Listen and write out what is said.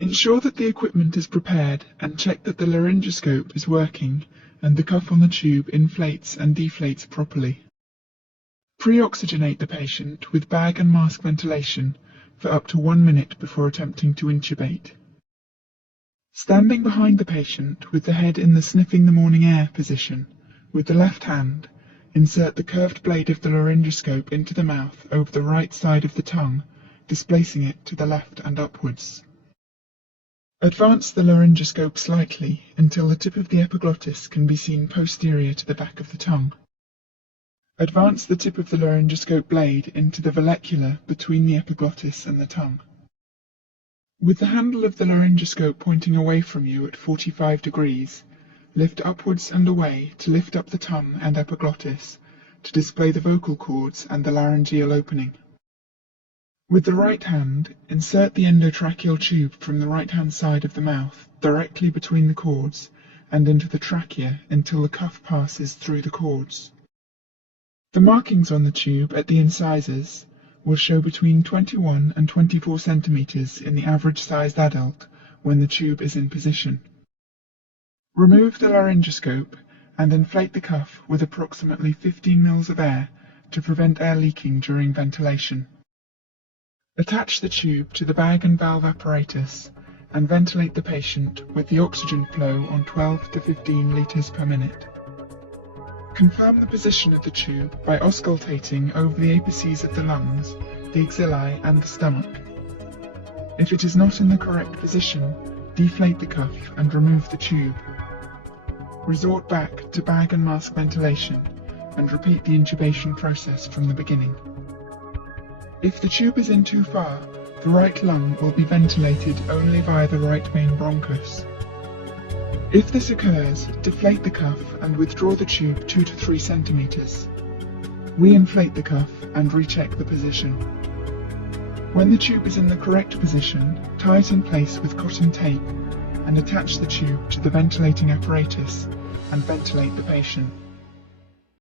Ensure that the equipment is prepared and check that the laryngoscope is working and the cuff on the tube inflates and deflates properly. Pre-oxygenate the patient with bag and mask ventilation for up to 1 minute before attempting to intubate. Standing behind the patient with the head in the sniffing the morning air position, with the left hand, insert the curved blade of the laryngoscope into the mouth over the right side of the tongue, displacing it to the left and upwards. Advance the laryngoscope slightly until the tip of the epiglottis can be seen posterior to the back of the tongue. Advance the tip of the laryngoscope blade into the vallecula between the epiglottis and the tongue. With the handle of the laryngoscope pointing away from you at 45 degrees, lift upwards and away to lift up the tongue and epiglottis to display the vocal cords and the laryngeal opening. With the right hand, insert the endotracheal tube from the right-hand side of the mouth directly between the cords and into the trachea until the cuff passes through the cords. The markings on the tube at the incisors will show between 21 and 24 centimeters in the average-sized adult when the tube is in position. Remove the laryngoscope and inflate the cuff with approximately 15 mL of air to prevent air leaking during ventilation. Attach the tube to the bag and valve apparatus and ventilate the patient with the oxygen flow on 12 to 15 liters per minute. Confirm the position of the tube by auscultating over the apices of the lungs, the axillae and the stomach. If it is not in the correct position, deflate the cuff and remove the tube. Resort back to bag and mask ventilation and repeat the intubation process from the beginning. If the tube is in too far, the right lung will be ventilated only via the right main bronchus. If this occurs, deflate the cuff and withdraw the tube 2 to 3 centimeters. Re-inflate the cuff and recheck the position. When the tube is in the correct position, tie it in place with cotton tape and attach the tube to the ventilating apparatus and ventilate the patient.